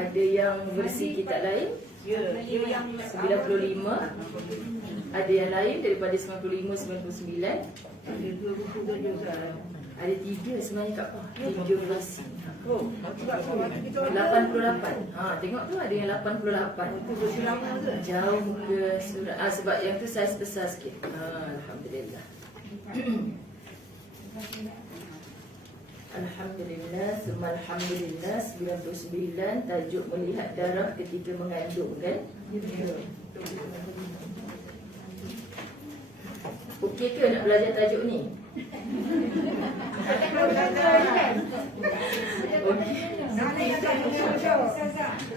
Ada yang versi kitab lain yang 95. Ada yang lain daripada 95, 99. ada 2 buku saja Ustaz. Ada 3 sebenarnya kat bawah. 3 versi. Oh, waktu kita orang 88. Tengok tu ada yang 88. itu versi lama tu. Jauh ke surat. Sebab yang tu saiz besar sikit. Alhamdulillah. Alhamdulillah, summa alhamdulillah. 99 tajuk melihat darah ketika mengandung, kan? Okey ke nak belajar tajuk ni?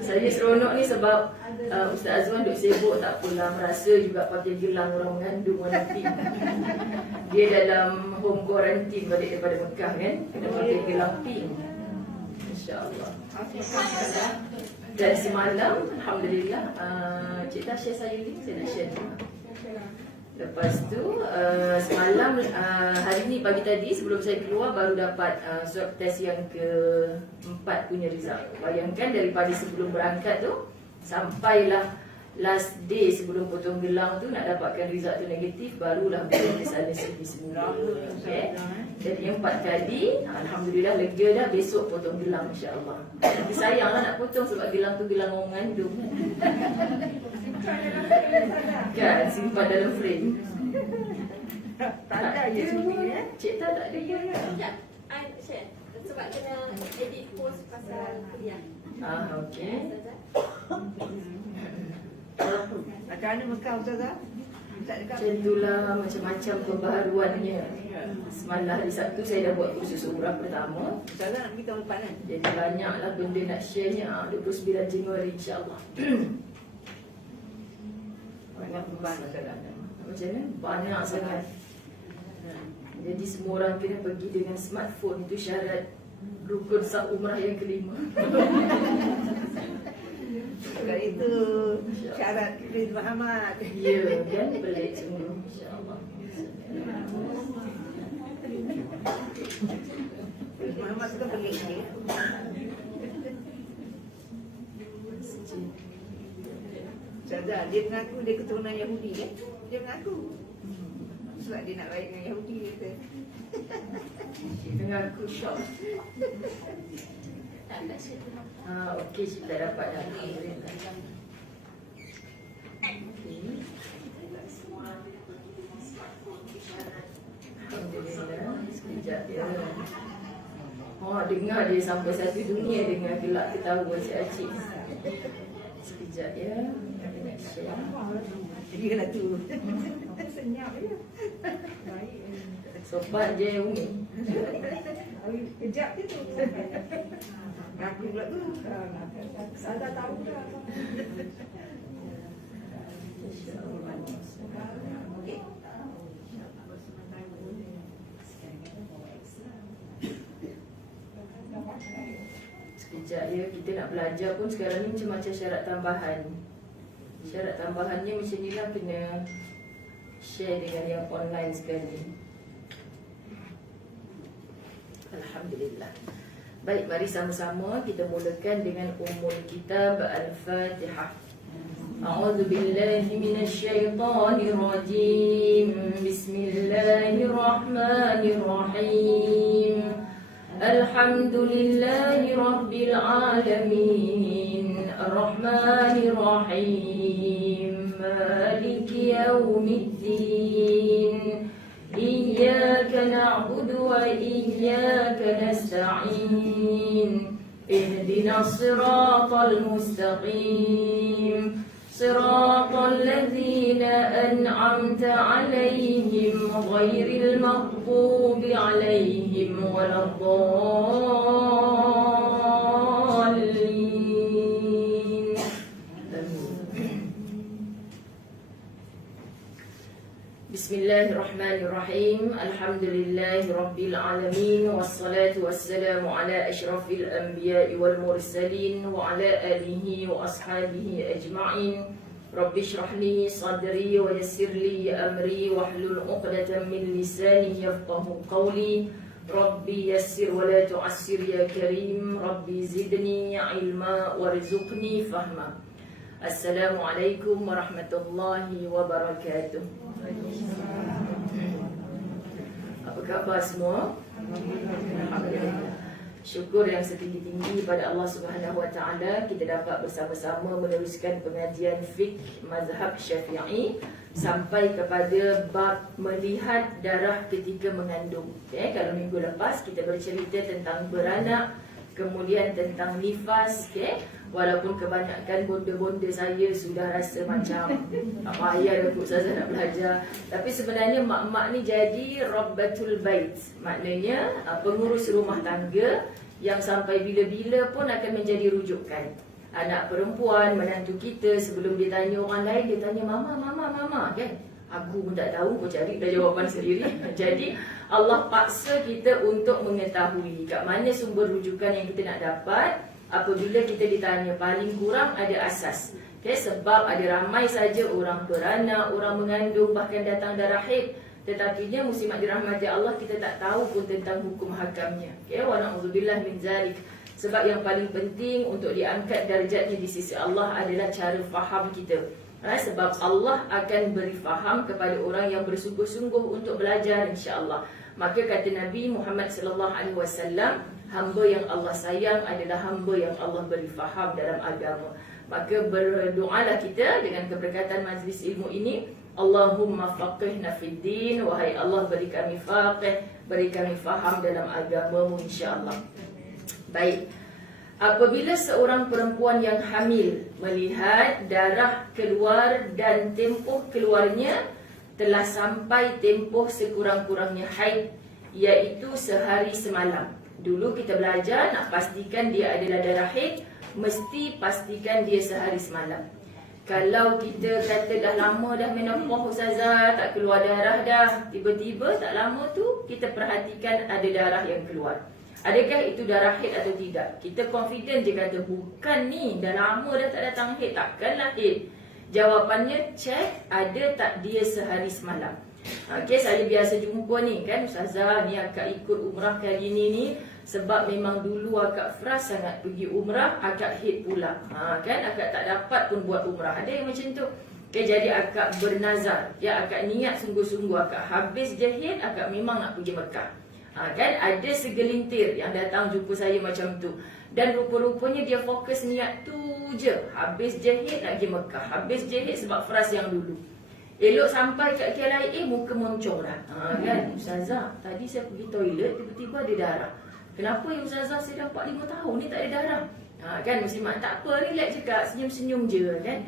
Saya seronok ni sebab Ustaz Azwan duk sibuk, tak apalah, merasa juga pakai gelang orang mengandung warna pink. Dia dalam home quarantine balik daripada Mekah, kan, kena pakai gelang pink. InsyaAllah. Dan semalam Alhamdulillah, Cik Tah share saya link, saya nak share juga. Lepas tu semalam, hari ni pagi tadi sebelum saya keluar baru dapat swab test yang ke-4 punya result. Bayangkan daripada sebelum berangkat tu sampailah last day sebelum potong gelang tu nak dapatkan result tu negatif, barulah boleh ke sana sini semula. Okay. Jadi yang 4 kali, Alhamdulillah lega dah, besok potong gelang insya-Allah. Tapi sayanglah nak potong sebab gelang tu gelang orang mengandung. Kan, simpan dalam frame. Tak ada je sini Cik Tah tak ada ya? Sekejap, I share. Sebab kena edit post pasal kuliah. Okey. Macam mana Mekah Ustazah? Tak dekat. Macam itulah, macam-macam pembaharuannya. Semalam hari Sabtu saya dah buat kursus umrah pertama. Ustazah nak pergi tahun depan kan? Jadi banyaklah benda nak share-nya. 29 Januari insya-Allah. Banyak beban Ustazah. Macam mana? Banyak sangat. Jadi semua orang kena pergi dengan smartphone. Itu syarat rukun sah umrah yang kelima. Sebab itu syarat Chris Muhammad. Ya, kan? Pelik semua insya-Allah. Chris Muhammad tu kan pelik ni. Ustazah, dia mengaku dia keturunan Yahudi kan? Dia mengaku. Sebab dia nak baik dengan Yahudi kata. Dengan aku shock. Tak share. Okey, kita dapat dah. Alhamdulillah. Alhamdulillah. Sekejap dia. Dengar dia sampai satu dunia dengan gelak ketawa si Acik. Sekejap ya. Kita nak share. Dia lah tu. Senyap je. Baik. Sobat je Umi. Kejap je tu. Ngaku pula tu. Saya tahu dah. Okey. Sekejap ya, kita nak belajar pun sekarang ni macam-macam syarat tambahan. Syarat tambahannya macam ni lah, kena share dengan yang online sekali. Alhamdulillah. Baik, mari sama-sama kita mulakan dengan Ummul Kitab Al-Fatihah. A'udzu billahi minasyaitonir rajim. Bismillahirrahmanirrahim. Alhamdulillahi rabbil alamin. Ar-Rahmanir Rahim. Maliki yaumiddin. Iyyaka na'budu wa iyyaka nasta'in. Ihdinas siratal mustaqim. Siratal ladzina an'amta 'alaihim ghairil maghdubi 'alaihim waladdallin. Bismillahirrahmanirrahim. Alhamdulillahi rabbil alamin. Wassalatu wassalamu ala asyrafil anbiya'i wal mursalin wa ala alihi wa ashabihi ajma'in. Rabbi shrah li sadri wa yassir li amri wahlul 'uqdatam min lisani yafqahu qawli. Rabbi yassir wa la tu'assir ya karim. Rabbi zidni ilma warzuqni fahma. Assalamualaikum warahmatullahi wabarakatuh. Apa khabar semua? Alhamdulillah. Syukur yang setinggi-tinggi pada Allah Subhanahu Wa Taala kita dapat bersama-sama meneruskan pengajian fiqh mazhab Syafi'i sampai kepada bab melihat darah ketika mengandung. Kalau minggu lepas kita bercerita tentang beranak, kemudian tentang nifas, walaupun kebanyakan bonda-bonda saya sudah rasa macam tak payah dah Kak Ustazah nak belajar, tapi sebenarnya mak-mak ni jadi Rabbatul Bait, maknanya pengurus rumah tangga yang sampai bila-bila pun akan menjadi rujukan. Anak perempuan, menantu kita, sebelum dia tanya orang lain, dia tanya mama, mama, mama, kan? Aku pun tak tahu, kau cari dah jawapan sendiri. Jadi Allah paksa kita untuk mengetahui kat mana sumber rujukan yang kita nak dapat. Apabila kita ditanya, paling kurang ada asas. Sebab ada ramai saja orang beranak, orang mengandung, bahkan datang darah haid. Tetapinya muslimat dirahmati Allah, kita tak tahu pun tentang hukum hakamnya. Wa na'udzubillah min zalik. Sebab yang paling penting untuk diangkat darjatnya di sisi Allah adalah cara faham kita. Sebab Allah akan beri faham kepada orang yang bersungguh-sungguh untuk belajar, insya-Allah. Maka kata Nabi Muhammad sallallahu alaihi wasallam, hamba yang Allah sayang adalah hamba yang Allah beri faham dalam agama. Maka berdoalah kita dengan keberkatan majlis ilmu ini. Allahumma faqihna fid din, wahai Allah beri kami faqih, beri kami faham dalam agamamu, insya-Allah. Baik. Apabila seorang perempuan yang hamil melihat darah keluar dan tempoh keluarnya telah sampai tempoh sekurang-kurangnya haid, iaitu sehari semalam. Dulu kita belajar nak pastikan dia adalah darah haid, mesti pastikan dia sehari semalam. Kalau kita kata dah lama dah menopause Ustazah, tak keluar darah dah, tiba-tiba tak lama tu kita perhatikan ada darah yang keluar. Adakah itu darah haid atau tidak? Kita confident je kata bukan ni, dah lama dah tak datang haid, takkanlah haid. Jawapannya cek ada tak dia sehari semalam. Saya biasa jumpa ni kan, Ustazah ni akak ikut umrah kali ni sebab memang dulu akak frust sangat pergi umrah, akak haid pula. Kan akak tak dapat pun buat umrah. Ada yang macam tu. Jadi akak bernazar, akak niat sungguh-sungguh, akak habis je haid, akak memang nak pergi Mekah. Kan ada segelintir yang datang jumpa saya macam tu. Dan rupa-rupanya dia fokus niat tu je. Habis jahit nak pergi Mekah. Habis jahit sebab frust yang dulu. Elok sampai kat KLIA muka moncong dah. Kan Ustazah, tadi saya pergi toilet tiba-tiba ada darah. Kenapa ya Ustazah, saya dah 4-5 tahun ni tak ada darah. Kan muslimat, tak apa, relax je kak, senyum-senyum je kan.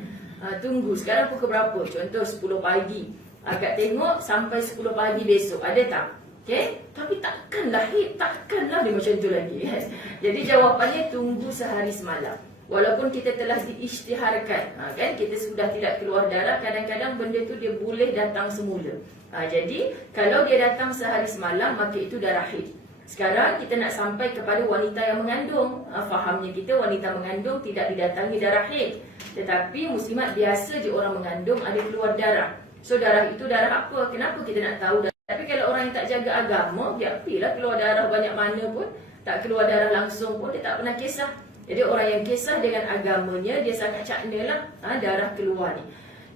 Tunggu sekarang pukul berapa? Contoh 10 pagi. Akak tengok sampai 10 pagi besok ada tak? Tapi takkanlah haid, takkanlah dia macam tu lagi kan. Jadi jawapannya tunggu sehari semalam. Walaupun kita telah diisytiharkan, kan, kita sudah tidak keluar darah, kadang-kadang benda tu dia boleh datang semula. Jadi kalau dia datang sehari semalam, maka itu darah haid. Sekarang kita nak sampai kepada wanita yang mengandung. Fahamnya kita wanita mengandung tidak didatangi darah haid. Tetapi muslimat biasa je orang mengandung ada keluar darah. So darah itu darah apa? Kenapa kita nak tahu? Tapi kalau orang yang tak jaga agama, dia apilah keluar darah banyak mana pun, tak keluar darah langsung pun, dia tak pernah kisah. Jadi orang yang kisah dengan agamanya, dia sangat caknalah darah keluar ni.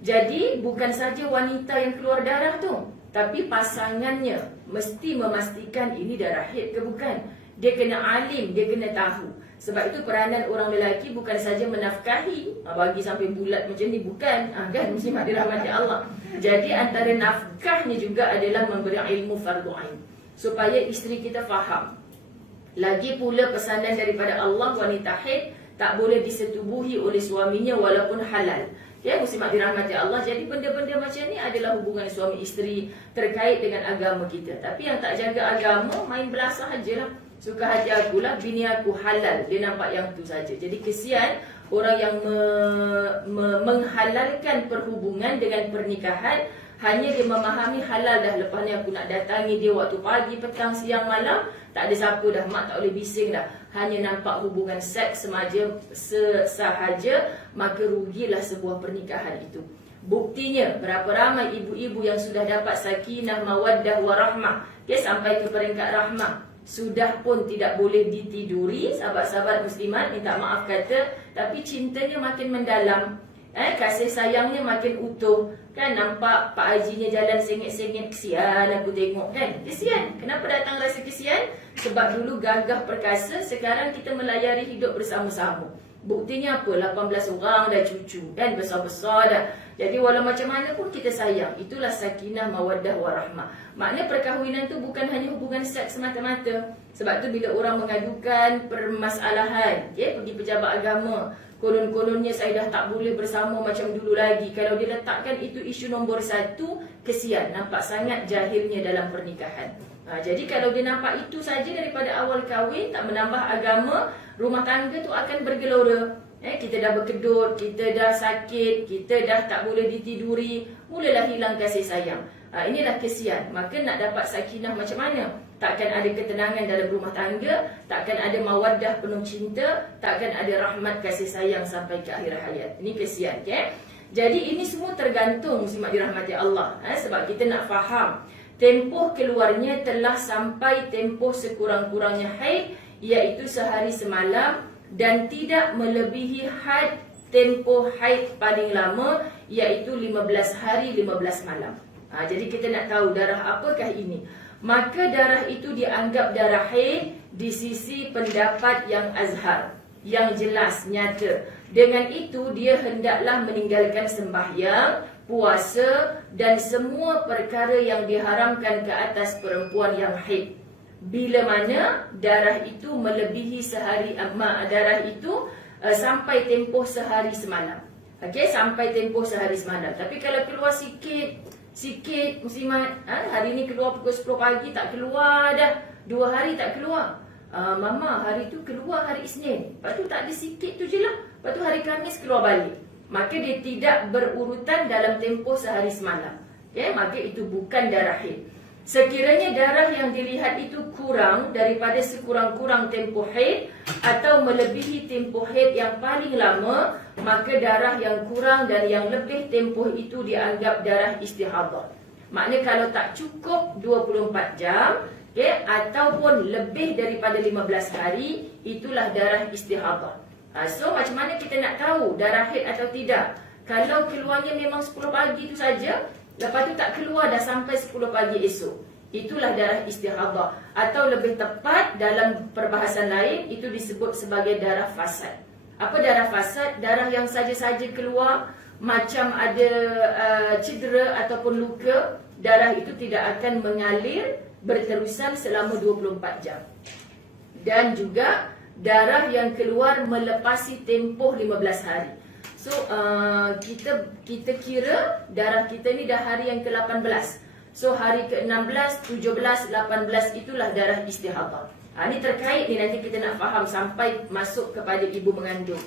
Jadi bukan saja wanita yang keluar darah tu, tapi pasangannya mesti memastikan ini darah haid ke bukan. Dia kena alim, dia kena tahu. Sebab itu peranan orang lelaki bukan saja menafkahi, bagi sampai bulat macam ni, bukan. Kan muslimat dirahmati Allah. Jadi antara nafkahnya juga adalah memberi ilmu fardu ain, supaya isteri kita faham. Lagi pula pesanan daripada Allah, wanita haid tak boleh disetubuhi oleh suaminya walaupun halal. Muslimat dirahmati Allah. Jadi benda-benda macam ni adalah hubungan suami isteri terkait dengan agama kita. Tapi yang tak jaga agama, main belasah ajalah. Suka hati akulah, bini aku halal. Dia nampak yang tu saja. Jadi kesian orang yang menghalalkan perhubungan dengan pernikahan. Hanya dia memahami halal dah. Lepas ni aku nak datangi dia waktu pagi, petang, siang, malam. Tak ada siapa dah, mak tak boleh bising dah. Hanya nampak hubungan seks sahaja, maka rugilah sebuah pernikahan itu. Buktinya, berapa ramai ibu-ibu yang sudah dapat sakinah, mawaddah, warahmah. Sampai ke peringkat rahmah. sudah pun tidak boleh ditiduri, sahabat-sahabat muslimat minta maaf kata, tapi cintanya makin mendalam, kasih sayangnya makin utuh. Kan nampak Pak Hajinya jalan sengit-sengit, kesian aku tengok kan. Kesian. Kenapa datang rasa kesian? Sebab dulu gagah perkasa, sekarang kita melayari hidup bersama-sama. Buktinya apa? 18 orang dah cucu kan, besar-besar dah. Jadi walau macam mana pun kita sayang. Itulah sakinah, mawaddah, warahmah. Makna perkahwinan tu bukan hanya hubungan seks semata-mata. Sebab tu bila orang mengadukan permasalahan, pergi pejabat agama, konon-kononnya saya dah tak boleh bersama macam dulu lagi. Kalau dia letakkan itu isu nombor 1, kesian. Nampak sangat jahilnya dalam pernikahan. Jadi kalau dia nampak itu saja daripada awal kahwin, tak menambah agama, rumah tangga tu akan bergelora. Kita dah berkedut, kita dah sakit, kita dah tak boleh ditiduri, mulalah hilang kasih sayang. Inilah kesian. Maka nak dapat sakinah macam mana? Takkan ada ketenangan dalam rumah tangga, takkan ada mawaddah penuh cinta, takkan ada rahmat kasih sayang sampai ke akhir hayat. Ini kesian, okay? Jadi ini semua tergantung muslimat dirahmati Allah. Sebab kita nak faham, tempoh keluarnya telah sampai tempoh sekurang-kurangnya haid, iaitu sehari semalam, dan tidak melebihi had tempoh haid paling lama, iaitu 15 hari 15 malam. Jadi kita nak tahu darah apakah ini. Maka darah itu dianggap darah haid di sisi pendapat yang azhar, yang jelas, nyata. Dengan itu dia hendaklah meninggalkan sembahyang, puasa dan semua perkara yang diharamkan ke atas perempuan yang haid. Bila mana darah itu melebihi sehari, darah itu sampai tempoh sehari semalam. Okey, sampai tempoh sehari semalam. Tapi kalau keluar sikit muslimat, hari ni keluar pukul 10 pagi, tak keluar dah 2 hari tak keluar. Mama hari tu keluar hari Isnin, lepas tu tak ada sikit tu je lah, lepas tu hari Khamis keluar balik. Maka dia tidak berurutan dalam tempoh sehari semalam. Okay? Maka itu bukan darah haid. Sekiranya darah yang dilihat itu kurang daripada sekurang-kurang tempoh haid atau melebihi tempoh haid yang paling lama, maka darah yang kurang dan yang lebih tempoh itu dianggap darah istihadah. Maknanya kalau tak cukup 24 jam, ataupun lebih daripada 15 hari, itulah darah istihadah. So macam mana kita nak tahu darah haid atau tidak? Kalau keluarnya memang 10 pagi itu saja, lepas tu tak keluar dah sampai 10 pagi esok, itulah darah istihadah. Atau lebih tepat dalam perbahasan lain, itu disebut sebagai darah fasad. Apa darah fasad? Darah yang saja-saja keluar, macam ada cedera ataupun luka. Darah itu tidak akan mengalir berterusan selama 24 jam. Dan juga darah yang keluar melepasi tempoh 15 hari. So kita kira darah kita ni dah hari yang ke-18. So hari ke-16, 17, 18 itulah darah istihadah. Ini terkait ni, nanti kita nak faham sampai masuk kepada ibu mengandung.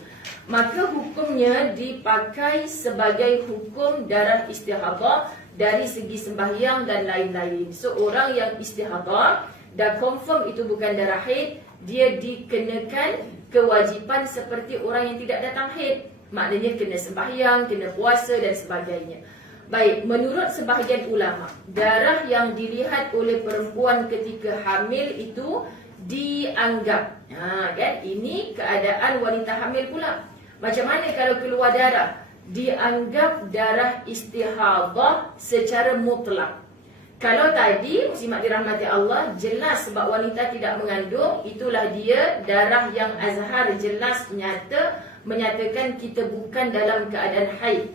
Maka hukumnya dipakai sebagai hukum darah istihadah dari segi sembahyang dan lain-lain. So orang yang istihadah dah confirm itu bukan darah haid, dia dikenakan kewajipan seperti orang yang tidak datang haid. Maknanya kena sembahyang, kena puasa dan sebagainya. Baik, menurut sebahagian ulama, darah yang dilihat oleh perempuan ketika hamil itu dianggap, kan, ini keadaan wanita hamil pula. Macam mana kalau keluar darah? Dianggap darah istihadah secara mutlak. Kalau tadi muslimat dirahmati Allah, jelas sebab wanita tidak mengandung, itulah dia darah yang azhar, jelas, nyata, menyatakan kita bukan dalam keadaan haid.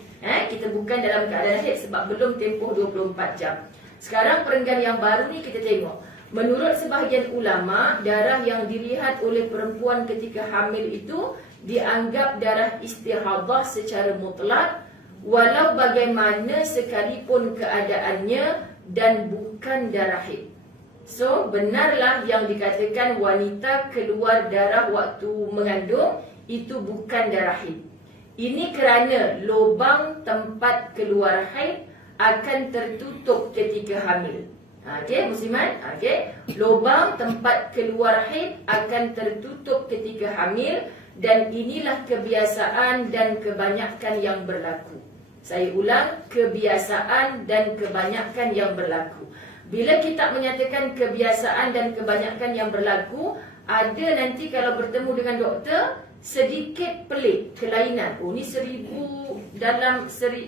Kita bukan dalam keadaan haid sebab belum tempoh 24 jam. Sekarang perenggan yang baru ni kita tengok. Menurut sebahagian ulama, darah yang dilihat oleh perempuan ketika hamil itu dianggap darah istihadah secara mutlak, walau bagaimana sekalipun keadaannya, dan bukan darah haid. So benarlah yang dikatakan wanita keluar darah waktu mengandung itu bukan darah haid. Ini kerana lubang tempat keluar haid akan tertutup ketika hamil. Okey, muslimat? Okey, lubang tempat keluar haid akan tertutup ketika hamil, dan inilah kebiasaan dan kebanyakan yang berlaku. Saya ulang, kebiasaan dan kebanyakan yang berlaku. Bila kita menyatakan kebiasaan dan kebanyakan yang berlaku, ada nanti kalau bertemu dengan doktor, sedikit pelik, kelainan. Oh ni 1000 dalam 1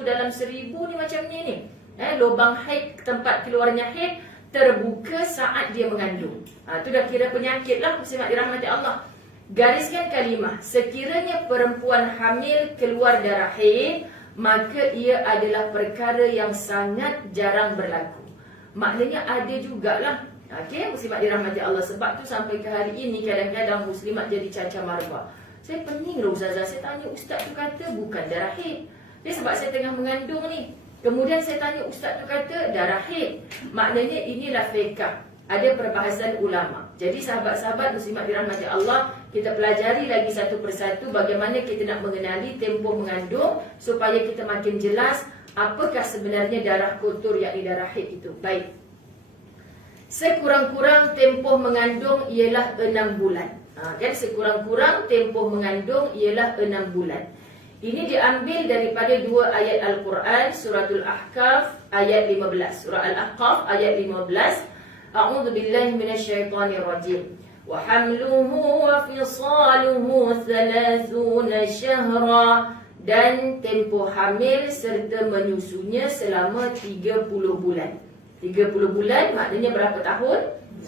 dalam 1000 ni macam ni. Lubang haid, tempat keluarnya haid terbuka saat dia mengandung. Itu dah kira penyakit lah, muslimat dirahmati Allah. Gariskan kalimah, sekiranya perempuan hamil keluar darah haid, maka ia adalah perkara yang sangat jarang berlaku. Maknanya ada jugalah. Okey, muslimat dirahmati Allah. Sebab tu sampai ke hari ini kadang-kadang muslimat jadi caca marwah. Saya pening lah ustazah, saya tanya ustaz tu kata bukan darah haid. Dia sebab saya tengah mengandung ni. Kemudian saya tanya ustaz tu kata darah haid. Maknanya inilah fiqh. Ada perbahasan ulama. Jadi sahabat-sahabat muslimat dirahmati Allah, kita pelajari lagi satu persatu bagaimana kita nak mengenali tempoh mengandung supaya kita makin jelas apakah sebenarnya darah kotor yakni darah haid itu. Baik. Sekurang-kurang tempoh mengandung ialah 6 bulan. Kan sekurang-kurang tempoh mengandung ialah 6 bulan. Ini diambil daripada 2 ayat Al-Quran, suratul Ahqaf ayat 15. Surah Al-Ahqaf ayat 15. A'udzu billahi minasyaitonir rajim. Wa hamluhu wa fisaluhu 30 syahra, dan tempoh hamil serta menyusunya selama 30 bulan. 30 bulan maknanya berapa tahun?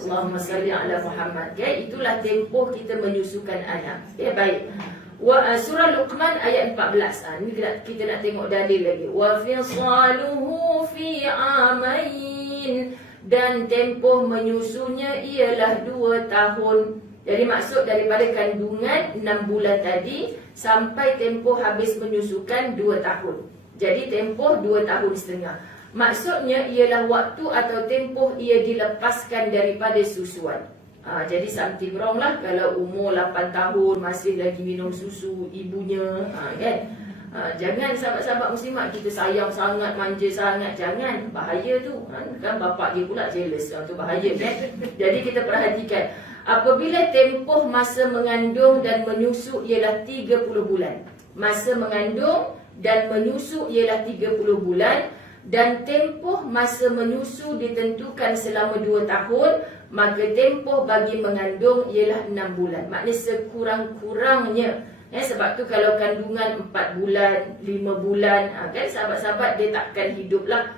Allahumma salli ala Muhammad. Okay? Itulah tempoh kita menyusukan anak. Okay, baik. Surah Luqman ayat 14. Ini kita nak tengok dalil lagi. Wa fisaluhu fi amain, dan tempoh menyusunya ialah 2 tahun. Jadi maksud daripada kandungan 6 bulan tadi sampai tempoh habis menyusukan 2 tahun. Jadi tempoh 2 tahun setengah. Maksudnya ialah waktu atau tempoh ia dilepaskan daripada susuan. Jadi something wrong lah kalau umur 8 tahun masih lagi minum susu ibunya, kan? Jangan sahabat-sahabat muslimat kita sayang sangat, manja sangat. Jangan, bahaya tu. Kan bapak dia pula jealous. Itu bahaya, kan? Jadi kita perhatikan, apabila tempoh masa mengandung dan menyusu ialah 30 bulan. Masa mengandung dan menyusu ialah 30 bulan, dan tempoh masa menyusu ditentukan selama 2 tahun, maka tempoh bagi mengandung ialah 6 bulan. Maknanya sekurang-kurangnya. Sebab tu kalau kandungan 4 bulan, 5 bulan, kan sahabat-sahabat dia takkan hidup lah.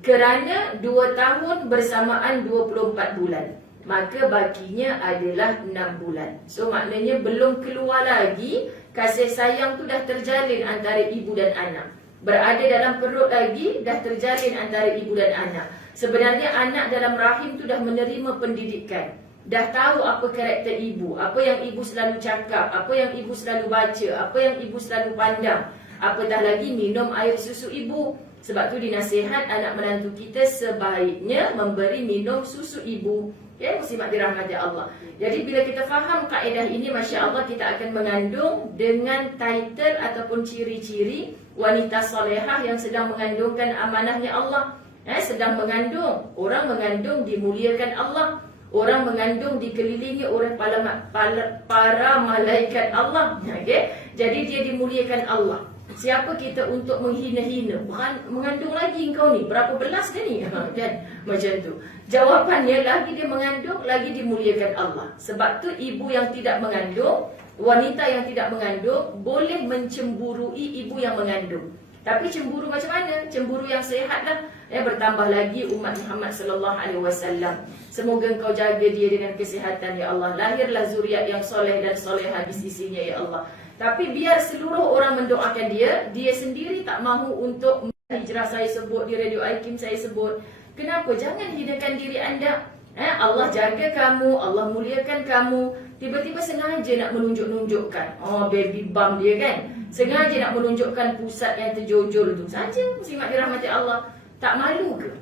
Kerana 2 tahun bersamaan 24 bulan, maka baginya adalah 6 bulan. So maknanya belum keluar lagi, kasih sayang tu dah terjalin antara ibu dan anak. Berada dalam perut lagi, dah terjalin antara ibu dan anak. Sebenarnya anak dalam rahim tu dah menerima pendidikan. Dah tahu apa karakter ibu, apa yang ibu selalu cakap, apa yang ibu selalu baca, apa yang ibu selalu pandang. Apatah lagi minum air susu ibu. Sebab tu dinasihat anak menantu kita sebaiknya memberi minum susu ibu. Ya, muslimat dirahmati Allah. Jadi bila kita faham kaedah ini, Masya Allah, kita akan mengandung dengan title ataupun ciri-ciri wanita solehah yang sedang mengandungkan amanahnya Allah. Sedang mengandung. Orang mengandung dimuliakan Allah. Orang mengandung dikelilingi oleh para malaikat Allah. Okay? Jadi dia dimuliakan Allah. Siapa kita untuk menghina-hina? Mengandung lagi engkau ni, berapa belas dia ni? Dan macam tu. Jawapannya, lagi dia mengandung, lagi dimuliakan Allah. Sebab tu ibu yang tidak mengandung, wanita yang tidak mengandung, boleh mencemburui ibu yang mengandung. Tapi cemburu macam mana? Cemburu yang sehat lah. Bertambah lagi umat Muhammad sallallahu alaihi wasallam. Semoga engkau jaga dia dengan kesihatan ya Allah. Lahirlah zuriat yang soleh dan solehah di sisinya ya Allah. Tapi biar seluruh orang mendoakan dia, dia sendiri tak mahu untuk hijrah saya sebut, di Radio Aikim saya sebut. Kenapa? Jangan hinakan diri anda. Allah jaga kamu, Allah muliakan kamu. Tiba-tiba sengaja nak menunjuk-nunjukkan. Baby bump dia kan. Sengaja nak menunjukkan pusat yang terjojol tu. Saja muslimat dirahmati Allah. Tak malu ke?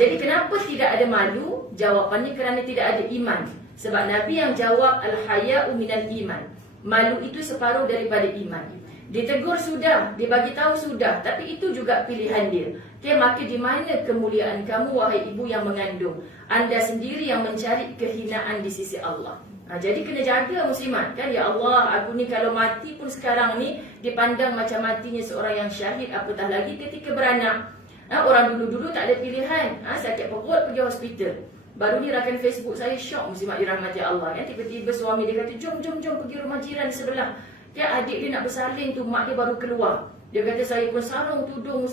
Jadi kenapa tidak ada malu? Jawapannya kerana tidak ada iman. Sebab Nabi yang jawab al-haya'u minal iman. Malu itu separuh daripada iman. Ditegur sudah, dibagi tahu sudah, tapi itu juga pilihan dia. Okay, maka di mana kemuliaan kamu wahai ibu yang mengandung? Anda sendiri yang mencari kehinaan di sisi Allah. Jadi kena jaga muslimat kan. Ya Allah, aku ni kalau mati pun sekarang ni dipandang macam matinya seorang yang syahid, apatah lagi ketika beranak. Orang dulu-dulu tak ada pilihan. Sakit perut pergi hospital. Baru ni rakan Facebook saya syok muslimat dirahmati Allah kan. Tiba-tiba suami dia kata, jom pergi rumah jiran di sebelah. Kan adik dia nak bersalin tu, mak dia baru keluar. Dia kata saya pun sarung tudung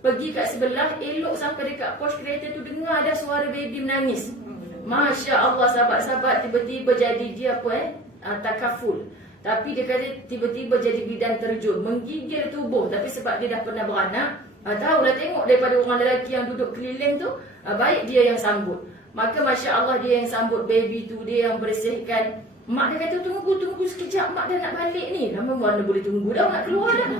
pergi kat sebelah, elok sampai dekat pos kereta tu dengar ada suara baby menangis. Masya Allah, sahabat-sahabat, tiba-tiba jadi dia takaful. Tapi dia kata tiba-tiba jadi bidan terjun, menggigil tubuh. Tapi sebab dia dah pernah beranak, tahulah tengok daripada orang lelaki yang duduk keliling tu, baik dia yang sambut. Maka Masya Allah, dia yang sambut baby tu, dia yang bersihkan. Mak dia kata tunggu sekejap, mak dah nak balik ni. Lama mana boleh tunggu dah, nak keluar dah.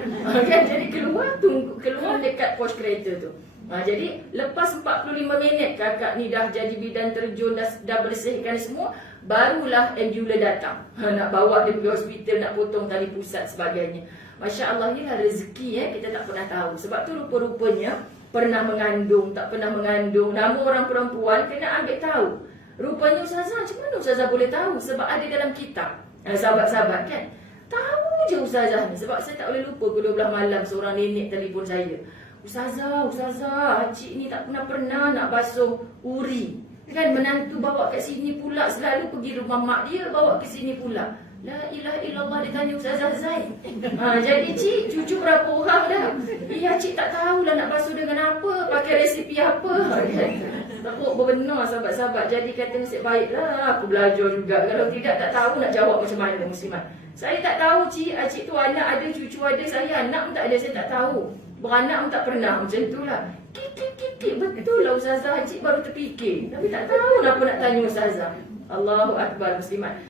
Kan jadi keluar dekat pos kereta tu. Jadi lepas 45 minit kakak ni dah jadi bidan terjun, dah bersihkan semua, barulah ambulans datang. Nak bawa dia pergi hospital, nak potong tali pusat sebagainya. Masya Allah, inilah rezeki kita tak pernah tahu. Sebab tu rupa-rupanya pernah mengandung, tak pernah mengandung, nama orang perempuan kena ambil tahu. Rupanya Ustazah, macam mana Ustazah boleh tahu? Sebab ada dalam kitab. Sahabat-sahabat kan, tahu je Ustazah ni. Sebab saya tak boleh lupa pukul 12 malam seorang nenek telefon saya. Ustazah, Acik ni tak pernah nak basuh uri. Kan menantu bawa kat sini pula, selalu pergi rumah mak dia, bawa ke sini pula. La ilaha illallah, dia tanya Ustazah Zain. Jadi cik, cucu berapa orang dah? Iya cik tak tahulah nak basuh dengan apa, pakai resipi apa. Takut berbenar sahabat-sahabat. Jadi kata nasib baiklah aku belajar juga. Kalau tidak tak tahu nak jawab macam mana muslimat. Saya tak tahu cik, acik tu anak ada, cucu ada, saya anak pun tak ada, saya tak tahu. Beranak pun tak pernah, macam itulah. Kik, betul lah Ustazah, acik baru terfikir. Tapi tak tahu kenapa nak tanya Ustazah. Allahu Akbar muslimat.